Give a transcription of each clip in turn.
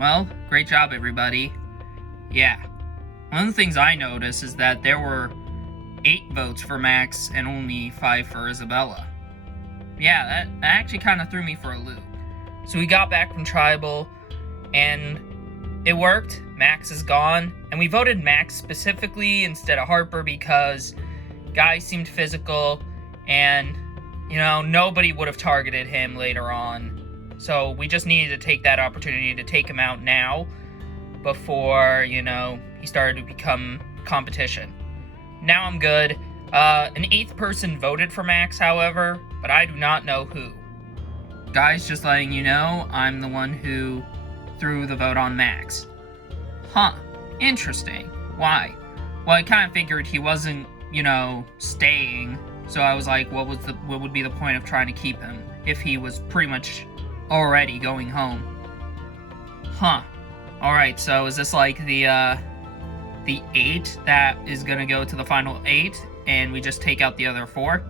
Well, great job, everybody. Yeah. One of the things I noticed is that there were 8 votes for Max and only 5 for Isabella. Yeah, that actually kind of threw me for a loop. So we got back from Tribal, and it worked. Max is gone, and we voted Max specifically instead of Harper because guy seemed physical, and, nobody would have targeted him later on. So we just needed to take that opportunity to take him out now before, he started to become competition. Now I'm good. An 8th person voted for Max, however, but I do not know who. Guys, just letting you know, I'm the one who threw the vote on Max. Huh. Interesting. Why? Well, I kind of figured he wasn't, staying, so I was like, what would be the point of trying to keep him if he was pretty much already going home? Huh. Alright, so is this like the 8 that is gonna go to the final 8, and we just take out the other 4?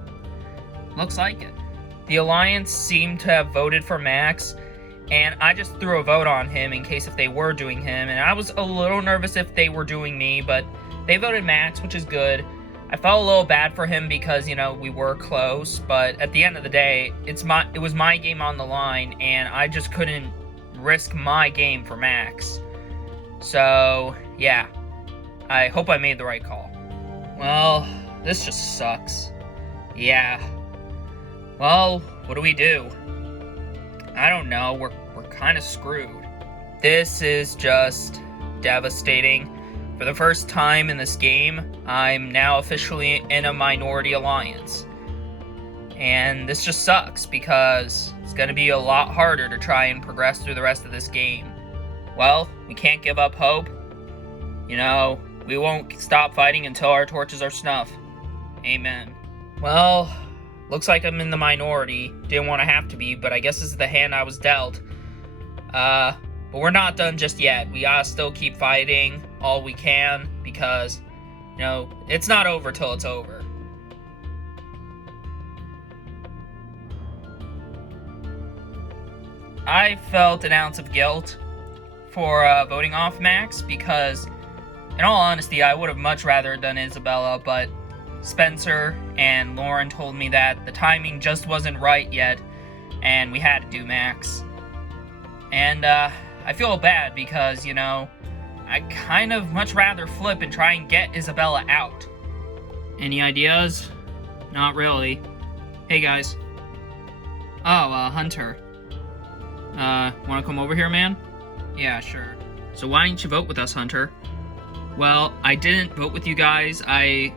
Looks like it. The Alliance seemed to have voted for Max, and I just threw a vote on him in case if they were doing him, and I was a little nervous if they were doing me, but they voted Max, which is good. I felt a little bad for him because, we were close, but at the end of the day, it was my game on the line, and I just couldn't risk my game for Max. So, yeah. I hope I made the right call. Well, this just sucks. Yeah. Well, what do we do? I don't know, we're kind of screwed. This is just devastating. For the first time in this game, I'm now officially in a minority alliance. And this just sucks because it's going to be a lot harder to try and progress through the rest of this game. Well, we can't give up hope. We won't stop fighting until our torches are snuffed. Amen. Well, looks like I'm in the minority. Didn't want to have to be, but I guess this is the hand I was dealt. But we're not done just yet. We gotta still keep fighting all we can because, it's not over till it's over. I felt an ounce of guilt for voting off Max because, in all honesty, I would have much rather done Isabella, but Spencer and Lauren told me that the timing just wasn't right yet, and we had to do Max. And, I feel bad because, I kind of much rather flip and try and get Isabella out. Any ideas? Not really. Hey, guys. Oh, Hunter. Wanna come over here, man? Yeah, sure. So why didn't you vote with us, Hunter? Well, I didn't vote with you guys. I'm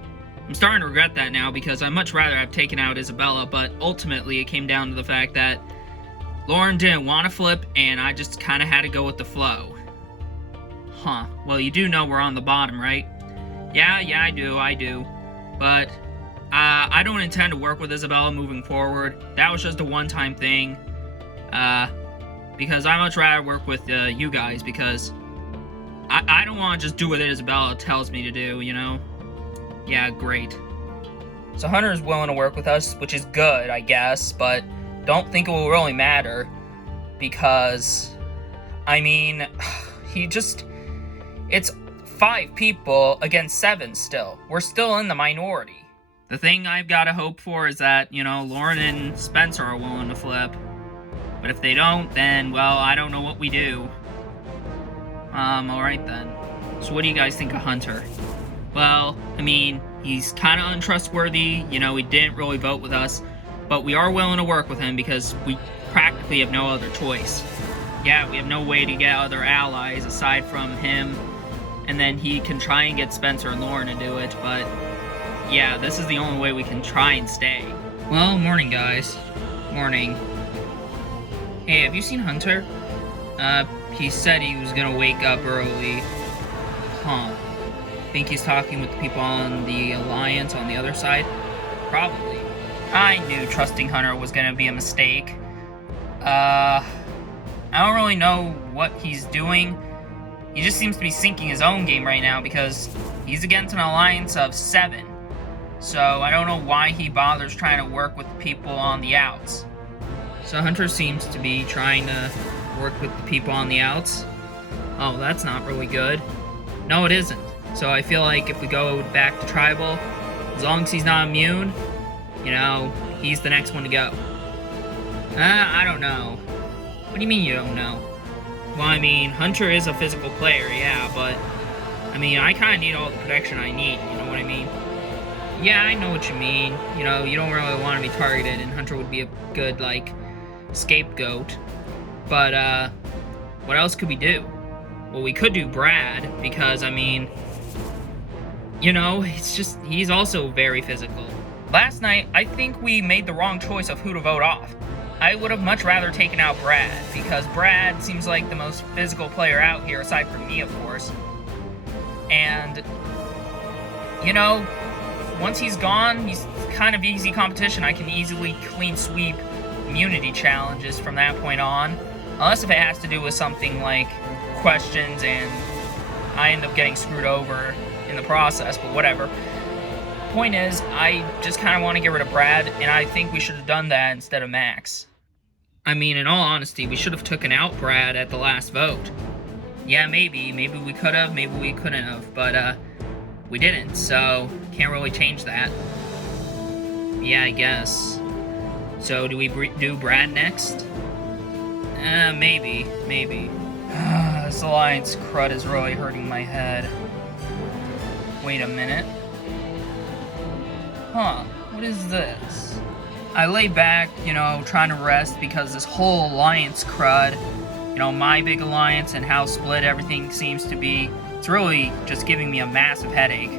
starting to regret that now because I'd much rather have taken out Isabella, but ultimately it came down to the fact that Lauren didn't want to flip, and I just kind of had to go with the flow. Huh. Well, you do know we're on the bottom, right? Yeah, I do. But, I don't intend to work with Isabella moving forward. That was just a one-time thing. Because I much rather work with, you guys, because I don't want to just do what Isabella tells me to do, Yeah, great. So Hunter's willing to work with us, which is good, I guess, but don't think it will really matter because, it's 5 people against 7 still. We're still in the minority. The thing I've got to hope for is that, Lauren and Spencer are willing to flip. But if they don't, then, well, I don't know what we do. Alright then. So what do you guys think of Hunter? Well, he's kind of untrustworthy. He didn't really vote with us. But we are willing to work with him because we practically have no other choice. Yeah, we have no way to get other allies aside from him. And then he can try and get Spencer and Lauren to do it, but yeah, this is the only way we can try and stay. Well, morning, guys. Morning. Hey, have you seen Hunter? He said he was gonna wake up early. Huh. Think he's talking with the people on the Alliance on the other side? Probably. I knew trusting Hunter was gonna be a mistake. I don't really know what he's doing. He just seems to be sinking his own game right now because he's against an alliance of 7. So I don't know why he bothers trying to work with the people on the outs. So Hunter seems to be trying to work with the people on the outs. Oh, that's not really good. No, it isn't. So I feel like if we go back to tribal, as long as he's not immune, you know, he's the next one to go. I don't know. What do you mean you don't know? Well, I mean, Hunter is a physical player, yeah, but I mean, I kind of need all the protection I need, you know what I mean? Yeah, I know what you mean. You know, you don't really want to be targeted, and Hunter would be a good, like, scapegoat. But, what else could we do? Well, we could do Brad, because, I mean, you know, it's just, he's also very physical. Last night, I think we made the wrong choice of who to vote off. I would have much rather taken out Brad, because Brad seems like the most physical player out here, aside from me, of course. And, you know, once he's gone, he's kind of easy competition. I can easily clean sweep immunity challenges from that point on. Unless if it has to do with something like questions and I end up getting screwed over in the process, but whatever. Point is, I just kind of want to get rid of Brad, and I think we should have done that instead of Max. I mean, in all honesty, we should have taken out Brad at the last vote. Yeah, maybe we could have, maybe we couldn't have, but, we didn't, so can't really change that. Yeah, I guess. So do we do Brad next? Maybe. This alliance crud is really hurting my head. Wait a minute. Huh, what is this? I lay back, you know, trying to rest because this whole alliance crud, you know, my big alliance and how split everything seems to be, it's really just giving me a massive headache.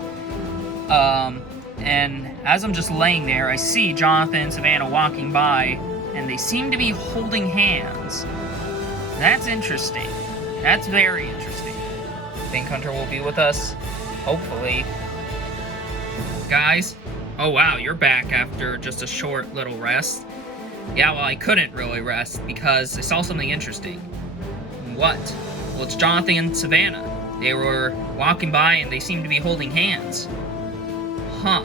And as I'm just laying there, I see Jonathan and Savannah walking by, and they seem to be holding hands. That's interesting. That's very interesting. Think Hunter will be with us? Hopefully. Guys? Oh wow, you're back after just a short little rest. Yeah, well, I couldn't really rest because I saw something interesting. What? Well, it's Jonathan and Savannah. They were walking by and they seemed to be holding hands. Huh.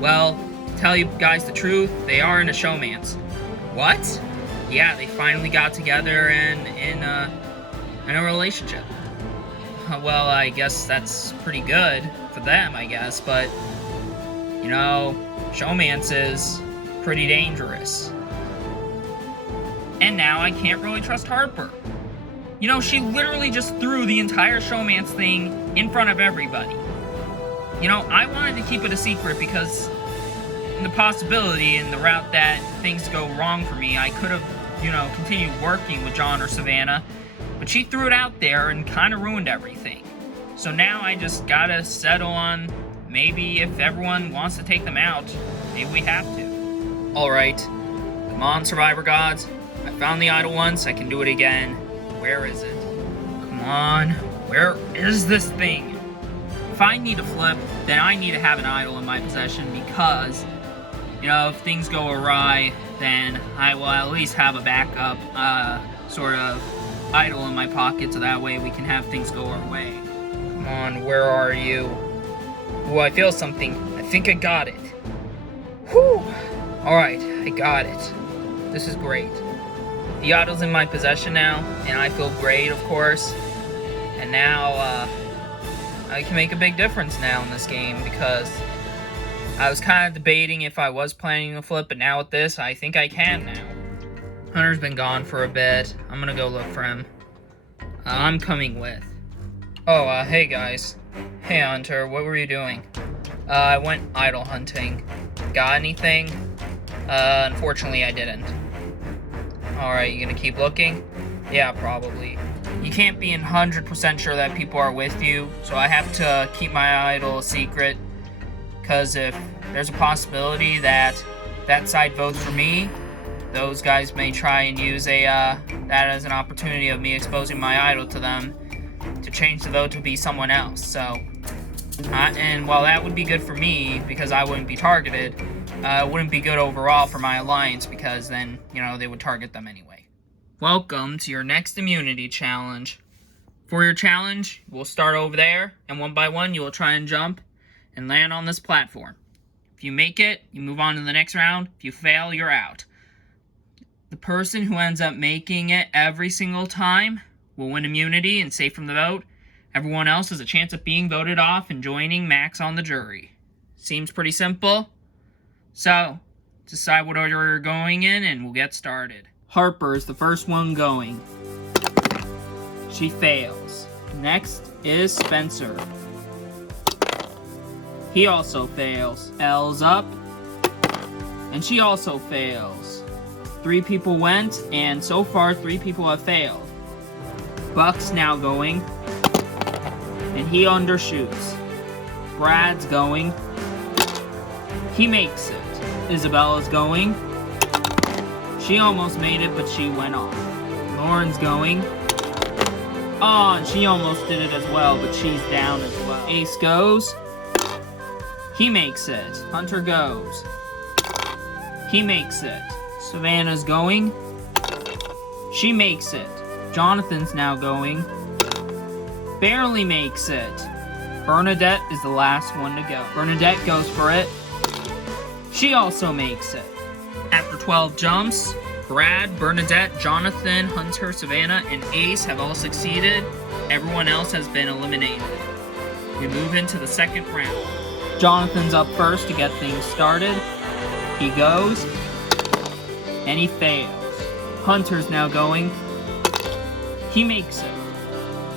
Well, to tell you guys the truth, they are in a showmance. What? Yeah, they finally got together and in a relationship. Well, I guess that's pretty good for them, I guess, but you know, showmance is pretty dangerous. And now I can't really trust Harper. You know, she literally just threw the entire showmance thing in front of everybody. You know, I wanted to keep it a secret because in the possibility in the route that things go wrong for me, I could have, you know, continued working with John or Savannah, but she threw it out there and kind of ruined everything. So now I just gotta settle on maybe if everyone wants to take them out, maybe we have to. Alright, come on, Survivor Gods. I found the idol once, I can do it again. Where is it? Come on, where is this thing? If I need to flip, then I need to have an idol in my possession because, you know, if things go awry, then I will at least have a backup, sort of idol in my pocket so that way we can have things go our way. Come on, where are you? Ooh, I feel something. I think I got it. Whew! Alright, I got it. This is great. The idol's in my possession now, and I feel great, of course. And now, I can make a big difference now in this game, because I was kind of debating if I was planning to flip, but now with this, I think I can now. Hunter's been gone for a bit. I'm gonna go look for him. I'm coming with. Oh, hey guys. Hey Hunter, what were you doing? I went idol hunting. Got anything? Unfortunately I didn't. Alright, you gonna keep looking? Yeah, probably. You can't be 100% sure that people are with you, so I have to keep my idol a secret. Because if there's a possibility that that side votes for me, those guys may try and use that as an opportunity of me exposing my idol to them to change the vote to be someone else. So, and while that would be good for me because I wouldn't be targeted, it wouldn't be good overall for my alliance because then, you know, they would target them anyway. Welcome to your next immunity challenge. For your challenge, we'll start over there, and one by one you will try and jump and land on this platform. If you make it, you move on to the next round. If you fail, you're out. The person who ends up making it every single time will win immunity and safe from the vote. Everyone else has a chance of being voted off and joining Max on the jury. Seems pretty simple. So, decide what order you're going in and we'll get started. Harper is the first one going. She fails. Next is Spencer. He also fails. Elle's up. And she also fails. 3 people went, and so far 3 people have failed. Buck's now going. And he undershoots. Brad's going. He makes it. Isabella's going. She almost made it, but she went off. Lauren's going. Oh, and she almost did it as well, but she's down as well. Ace goes. He makes it. Hunter goes. He makes it. Savannah's going. She makes it. Jonathan's now going. Barely makes it. Bernadette is the last one to go. Bernadette goes for it. She also makes it. After 12 jumps, Brad, Bernadette, Jonathan, Hunter, Savannah, and Ace have all succeeded. Everyone else has been eliminated. We move into the second round. Jonathan's up first to get things started. He goes, and he fails. Hunter's now going. He makes it.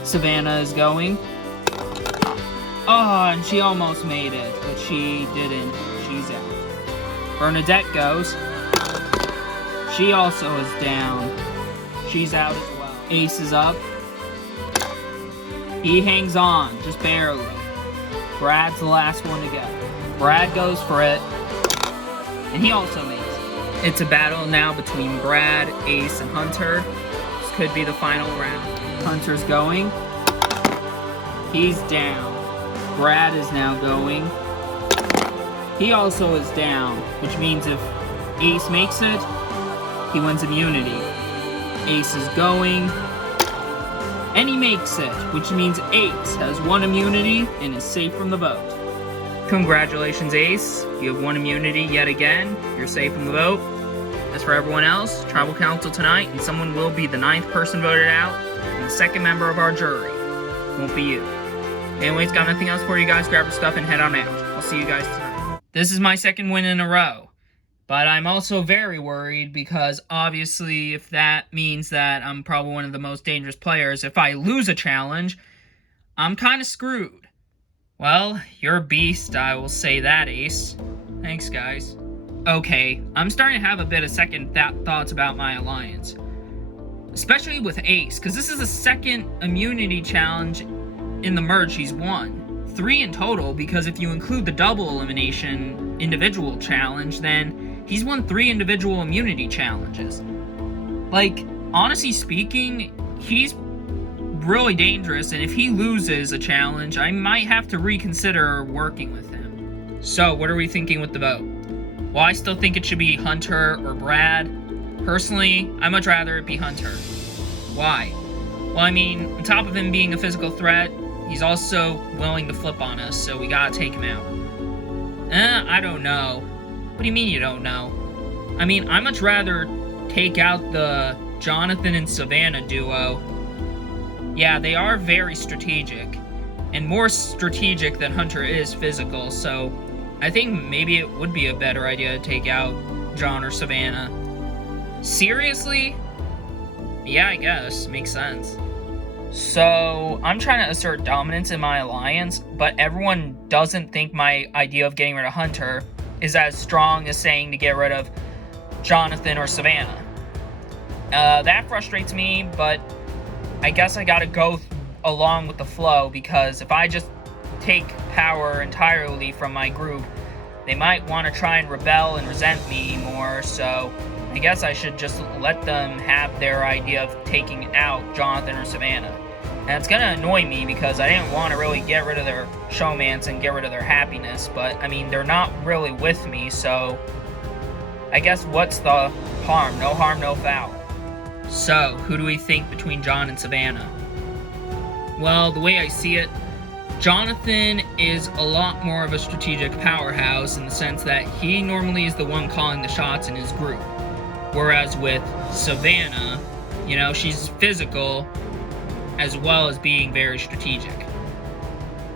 Savannah is going. Oh, and she almost made it, but she didn't. She's out. Bernadette goes. She also is down. She's out as well. Ace is up. He hangs on, just barely. Brad's the last one to go. Brad goes for it. And he also makes it. It's a battle now between Brad, Ace, and Hunter. This could be the final round. Hunter's going. He's down. Brad is now going. He also is down, which means if Ace makes it, he wins immunity. Ace is going. And he makes it, which means Ace has won immunity and is safe from the vote. Congratulations, Ace. You have won immunity yet again. You're safe from the vote. As for everyone else, Tribal Council tonight, and someone will be the 9th person voted out, and the 2nd member of our jury. Won't be you. Anyways, got nothing else for you guys. Grab your stuff and head on out. I'll see you guys tonight. This is my 2nd win in a row. But I'm also very worried because obviously if that means that I'm probably one of the most dangerous players, if I lose a challenge, I'm kind of screwed. Well, you're a beast, I will say that, Ace. Thanks, guys. Okay, I'm starting to have a bit of second thoughts about my alliance. Especially with Ace, because this is the 2nd immunity challenge in the merge he's won. 3 in total, because if you include the double elimination individual challenge, then he's won 3 individual immunity challenges. Like, honestly speaking, he's really dangerous, and if he loses a challenge, I might have to reconsider working with him. So, what are we thinking with the vote? Well, I still think it should be Hunter or Brad. Personally, I'd much rather it be Hunter. Why? Well, I mean, on top of him being a physical threat, he's also willing to flip on us, so we gotta take him out. I don't know. What do you mean you don't know? I mean, I'd much rather take out the Jonathan and Savannah duo. Yeah, they are very strategic, and more strategic than Hunter is physical, so I think maybe it would be a better idea to take out John or Savannah. Seriously? Yeah, I guess. Makes sense. So, I'm trying to assert dominance in my alliance, but everyone doesn't think my idea of getting rid of Hunter is as strong as saying to get rid of Jonathan or Savannah. That frustrates me, but I guess I gotta go along with the flow, because if I just take power entirely from my group, they might want to try and rebel and resent me more, so I guess I should just let them have their idea of taking out Jonathan or Savannah. And it's gonna annoy me because I didn't want to really get rid of their showmance and get rid of their happiness, but I mean, they're not really with me, so I guess what's the harm? No harm, no foul. So, who do we think between John and Savannah? Well, the way I see it, Jonathan is a lot more of a strategic powerhouse in the sense that he normally is the one calling the shots in his group. Whereas with Savannah, you know, she's physical, as well as being very strategic.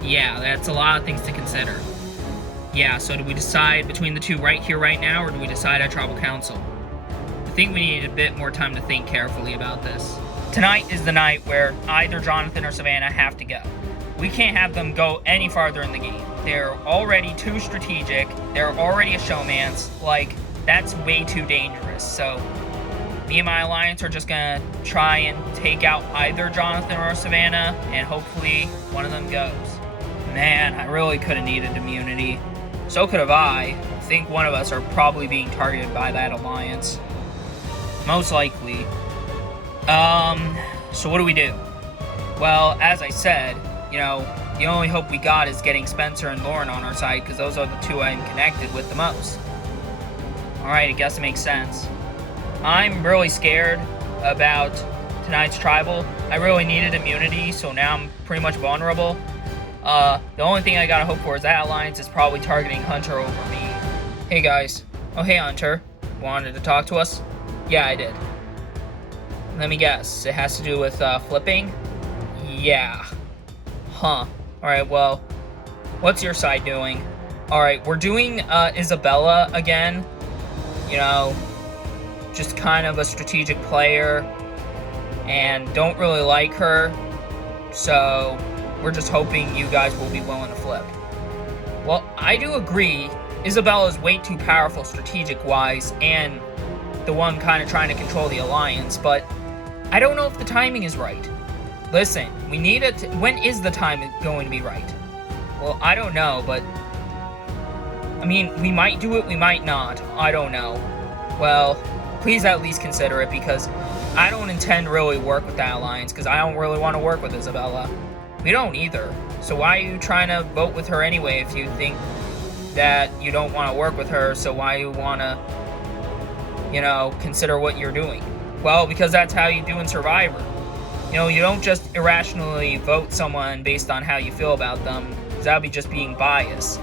Yeah, that's a lot of things to consider. Yeah, so do we decide between the two right here, right now, or do we decide at Tribal Council? I think we need a bit more time to think carefully about this. Tonight is the night where either Jonathan or Savannah have to go. We can't have them go any farther in the game. They're already too strategic. They're already a showmance. Like, that's way too dangerous. So, me and my alliance are just gonna try and take out either Jonathan or Savannah, and hopefully one of them goes. Man, I really could have needed immunity. So could have I. I think one of us are probably being targeted by that alliance. Most likely. So what do we do? Well, as I said, you know, the only hope we got is getting Spencer and Lauren on our side, because those are the two I'm connected with the most. Alright, I guess it makes sense. I'm really scared about tonight's tribal. I really needed immunity, so now I'm pretty much vulnerable. The only thing I gotta hope for is that alliance is probably targeting Hunter over me. Hey guys. Oh hey Hunter. Wanted to talk to us? Yeah, I did. Let me guess. It has to do with, flipping? Yeah. Huh. Alright, well, what's your side doing? Alright, we're doing, Isabella again. You know, just kind of a strategic player. And don't really like her. So, we're just hoping you guys will be willing to flip. Well, I do agree. Isabella's way too powerful strategic-wise, and the one kind of trying to control the alliance, but I don't know if the timing is right. Listen, we need it. When is the time going to be right? Well, I don't know, but I mean, we might do it, we might not. I don't know. Well, please at least consider it, because I don't intend to really work with that alliance, because I don't really want to work with Isabella. We don't either. So why are you trying to vote with her anyway if you think that you don't want to work with her? So why you want to, you know, consider what you're doing? Well, because that's how you do in Survivor. You know, you don't just irrationally vote someone based on how you feel about them, because that would be just being biased.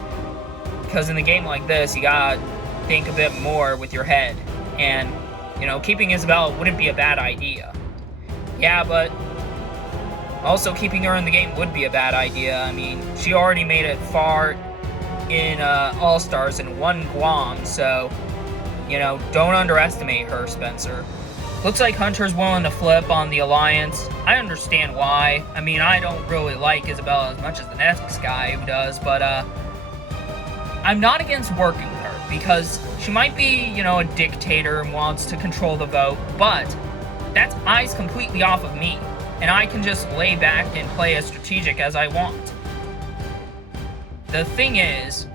Because in a game like this, you gotta think a bit more with your head. And, you know, keeping Isabella wouldn't be a bad idea. Yeah, but also keeping her in the game would be a bad idea. I mean, she already made it far in All-Stars and won Guam, so, you know, don't underestimate her, Spencer. Looks like Hunter's willing to flip on the alliance. I understand why. I mean, I don't really like Isabella as much as the next guy who does, but I'm not against working with her, because she might be, you know, a dictator and wants to control the vote, but that's eyes completely off of me, and I can just lay back and play as strategic as I want. The thing is,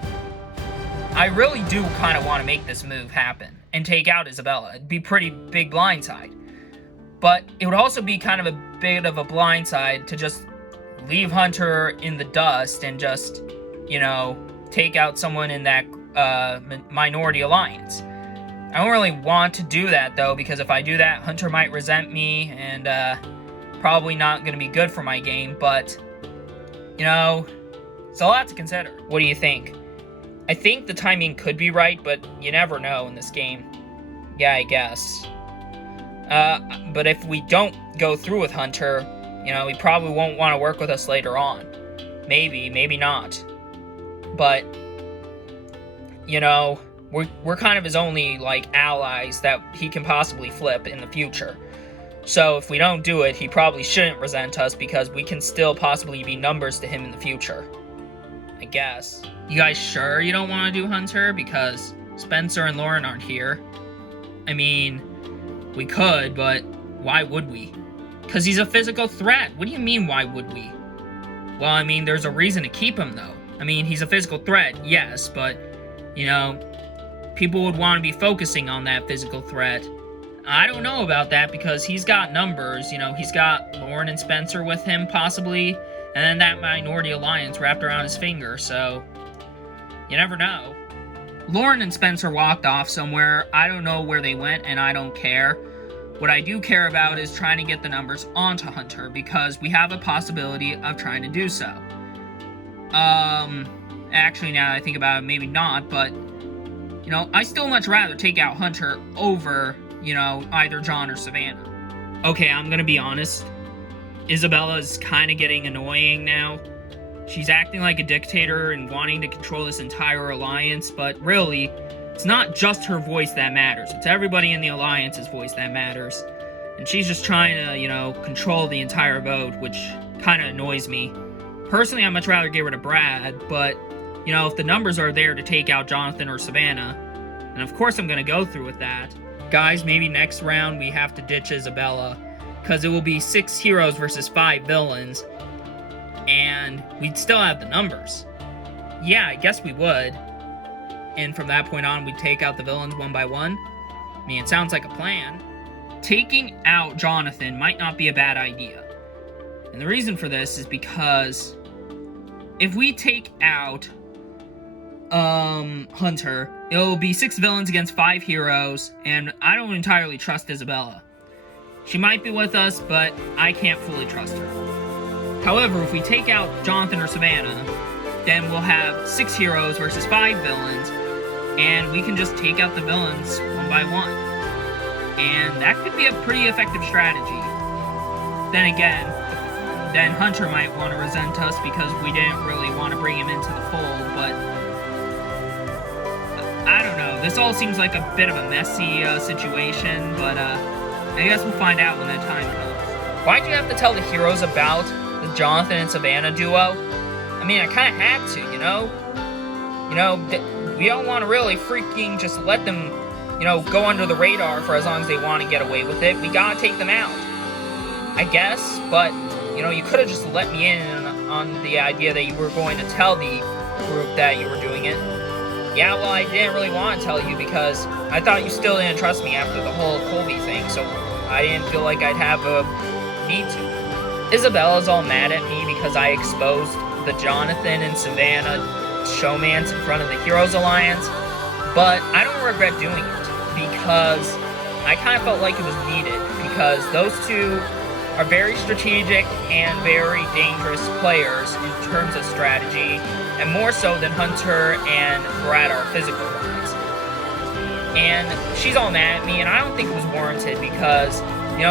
I really do kind of want to make this move happen and take out Isabella. It'd be pretty big blindside. But it would also be kind of a bit of a blindside to just leave Hunter in the dust and just, you know, take out someone in that minority alliance. I don't really want to do that, though, because if I do that, Hunter might resent me, and probably not going to be good for my game, but, you know, it's a lot to consider. What do you think? I think the timing could be right, but you never know in this game. Yeah, I guess. But if we don't go through with Hunter, you know, he probably won't want to work with us later on. Maybe, maybe not. But, you know, we're kind of his only, like, allies that he can possibly flip in the future. So if we don't do it, he probably shouldn't resent us, because we can still possibly be numbers to him in the future. I guess. You guys sure you don't want to do Hunter? Because Spencer and Lauren aren't here. I mean, we could, but why would we? Because he's a physical threat. What do you mean, why would we? Well, I mean, there's a reason to keep him, though. I mean, he's a physical threat, yes, but, you know, people would want to be focusing on that physical threat. I don't know about that, because he's got numbers. You know, he's got Lauren and Spencer with him, possibly, and then that minority alliance wrapped around his finger, so you never know. Lauren and Spencer walked off somewhere. I don't know where they went, and I don't care. What I do care about is trying to get the numbers onto Hunter, because we have a possibility of trying to do so. Actually, now that I think about it, maybe not, but, you know, I still much rather take out Hunter over, you know, either John or Savannah. Okay, I'm gonna be honest. Isabella's kind of getting annoying now. She's acting like a dictator and wanting to control this entire alliance, but really, it's not just her voice that matters. It's everybody in the alliance's voice that matters. And she's just trying to, control the entire vote, which kind of annoys me. Personally, I'd much rather get rid of Brad, but, if the numbers are there to take out Jonathan or Savannah, then of course I'm going to go through with that. Guys, maybe next round we have to ditch Isabella, because it will be 6 heroes versus 5 villains, and we'd still have the numbers. Yeah, I guess we would. And from that point on, we'd take out the villains one by one. I mean, it sounds like a plan. Taking out Jonathan might not be a bad idea. And the reason for this is because if we take out Hunter, it'll be 6 villains against 5 heroes, and I don't entirely trust Isabella. She might be with us, but I can't fully trust her. However, if we take out Jonathan or Savannah, then we'll have 6 heroes versus 5 villains, and we can just take out the villains one by one. And that could be a pretty effective strategy. Then again, then Hunter might want to resent us because we didn't really want to bring him into the fold, but I don't know. This all seems like a bit of a messy situation, but I guess we'll find out when that time comes. Why'd you have to tell the heroes about the Jonathan and Savannah duo? I mean, I kind of had to, we don't want to really freaking just let them, go under the radar for as long as they want to get away with it. We gotta take them out, I guess, but, you could have just let me in on the idea that you were going to tell the group that you were doing it. Yeah, well, I didn't really want to tell you because I thought you still didn't trust me after the whole Colby thing, so I didn't feel like I'd have a need to. Isabella's all mad at me because I exposed the Jonathan and Savannah showmance in front of the Heroes Alliance, but I don't regret doing it because I kind of felt like it was needed because those two are very strategic and very dangerous players in terms of strategy, and more so than Hunter and Brad are physical-wise. And she's all mad at me, and I don't think it was warranted because,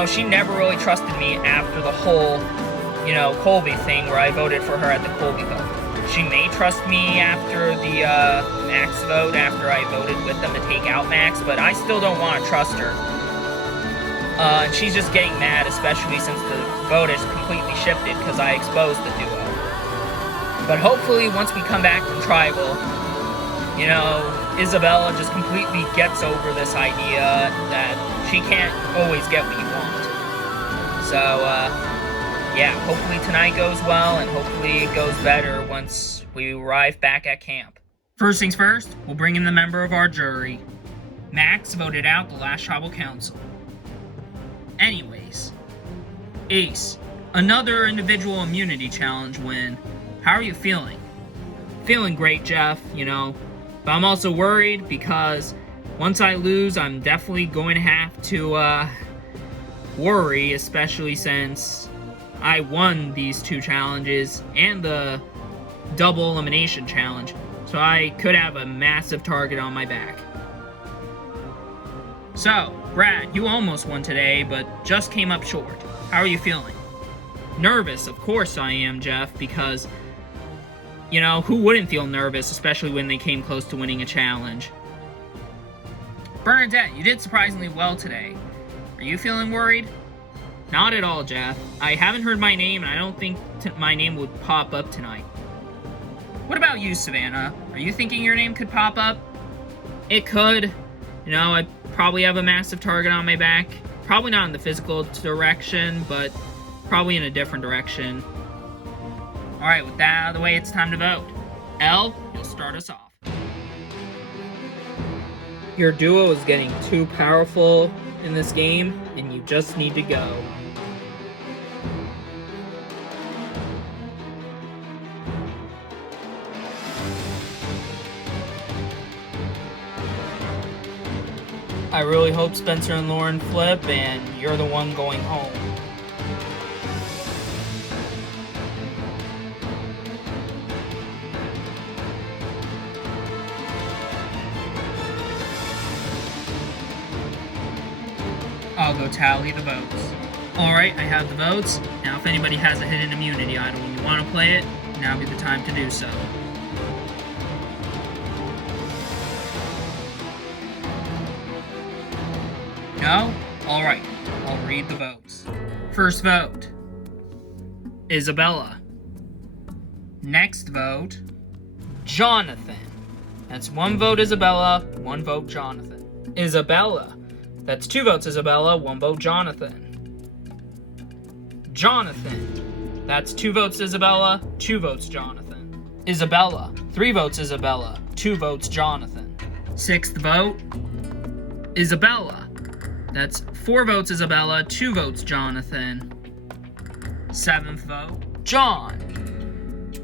she never really trusted me after the whole, Colby thing where I voted for her at the Colby vote. She may trust me after the Max vote, after I voted with them to take out Max, but I still don't want to trust her. And she's just getting mad, especially since the vote is completely shifted because I exposed the duo. But hopefully, once we come back from Tribal, Isabella just completely gets over this idea that she can't always get what you want. So, yeah, hopefully tonight goes well, and hopefully it goes better once we arrive back at camp. First things first, we'll bring in the member of our jury. Max voted out the last Tribal Council. Anyways, Ace, another individual immunity challenge win. How are you feeling? Feeling great, Jeff, but I'm also worried because once I lose, I'm definitely going to have to worry, especially since I won these 2 challenges and the double elimination challenge, so I could have a massive target on my back. So, Brad, you almost won today, but just came up short. How are you feeling? Nervous, of course I am, Jeff, because, who wouldn't feel nervous, especially when they came close to winning a challenge? Bernadette, you did surprisingly well today. Are you feeling worried? Not at all, Jeff. I haven't heard my name, and I don't think my name would pop up tonight. What about you, Savannah? Are you thinking your name could pop up? It could. I probably have a massive target on my back. Probably not in the physical direction, but probably in a different direction. Alright, with that out of the way, it's time to vote. Elle, you'll start us off. Your duo is getting too powerful in this game, and you just need to go. I really hope Spencer and Lauren flip, and you're the one going home. I'll go tally the votes. Alright, I have the votes. Now if anybody has a hidden immunity idol and you want to play it, now would be the time to do so. No? Alright, I'll read the votes. First vote, Isabella. Next vote, Jonathan. That's 1 vote Isabella, 1 vote Jonathan. Isabella. That's 2 votes Isabella, 1 vote Jonathan. Jonathan. That's 2 votes Isabella, 2 votes Jonathan. Isabella. 3 votes Isabella, 2 votes Jonathan. 6th vote, Isabella. That's 4 votes Isabella, 2 votes Jonathan. 7th vote, John.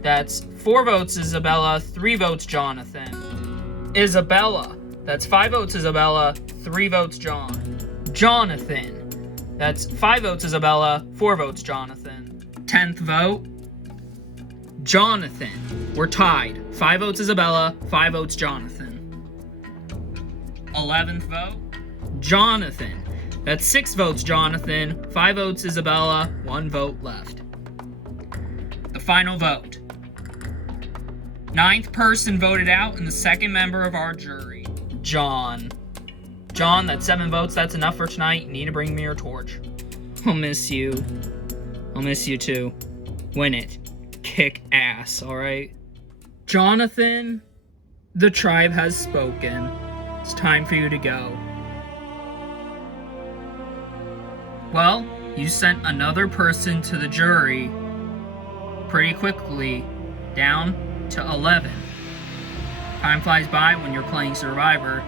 That's 4 votes Isabella, 3 votes Jonathan. Isabella. That's 5 votes Isabella, 3 votes John. Jonathan. That's 5 votes Isabella, 4 votes Jonathan. 10th vote, Jonathan. We're tied. 5 votes Isabella, 5 votes Jonathan. 11th vote, Jonathan. That's 6 votes Jonathan, 5 votes Isabella, 1 vote left. The final vote. 9th person voted out and the 2nd member of our jury, John. John, that's 7 votes. That's enough for tonight. You need to bring me your torch. I'll miss you. I'll miss you too. Win it. Kick ass, alright? Jonathan, the tribe has spoken. It's time for you to go. Well, you sent another person to the jury pretty quickly, down to 11. Time flies by when you're playing Survivor.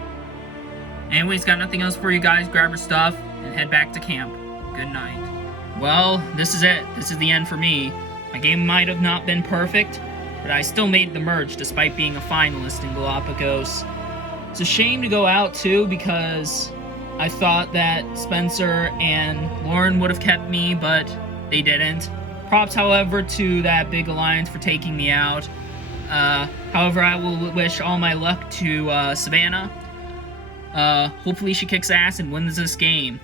Anyways, got nothing else for you guys. Grab your stuff and head back to camp. Good night. Well, this is it. This is the end for me. My game might have not been perfect, but I still made the merge despite being a finalist in Galapagos. It's a shame to go out too because I thought that Spencer and Lauren would have kept me, but they didn't. Props, however, to that big alliance for taking me out. However, I will wish all my luck to Savannah. Hopefully she kicks ass and wins this game.